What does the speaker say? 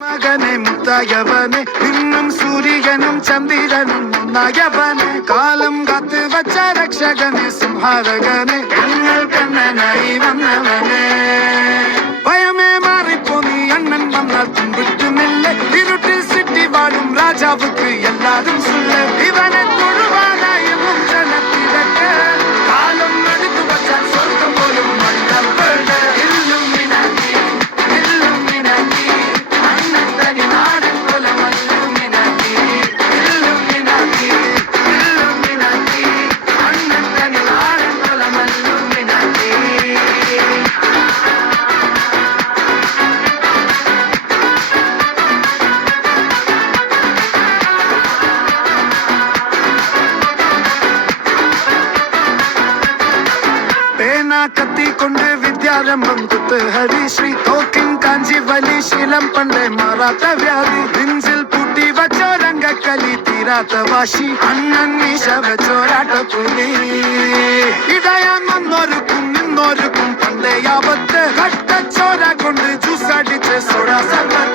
മകനെ മുത്തായവനെ ഇന്നും സൂര്യനും ചന്ദ്രനും ഒന്നായവനെ കാലം കാത്ത് വച്ച രക്ഷകനെ സംഹാരകനെ ഞങ്ങൾ കണ്ണനായി വന്നവനെ ഭയമേ മാറിപ്പോ നീ അണ്ണൻ വന്നാൽ തുമ്പിട്ടുമില്ല ഇരുട്ടിൽ സിറ്റി വാഴും രാജാവുക്ക് എല്ലാരും സുല്ല ഇവനെ തൊഴുവാനായി മുഞ്ചനത്തിരക്ക് കാലം എടുത്തു വച്ചാൽ സ്വർഗം പോലും മണ്ടപ്പെട് കത്തിക്കൊണ്ട് വിദ്യാരംഭം കുത്ത് ഹരിശ്രീ തോക്കിൻ കാഞ്ചി വലി ശീലം പണ്ടേ മാറാത്ത വ്യാധി നെഞ്ചിൽ പൂട്ടി വച്ചോരംഗക്കലി തീരാത്ത വാശി അണ്ണൻ മീശ വെച്ചോരാട്ട പുലി ഇടയാൻ വന്നോരുക്കും നിന്നോരുക്കും പണ്ടേ ആപത്ത് കട്ടച്ചോര കൊണ്ട് ജ്യൂസ് അടിച്ച് സോഡ സർവ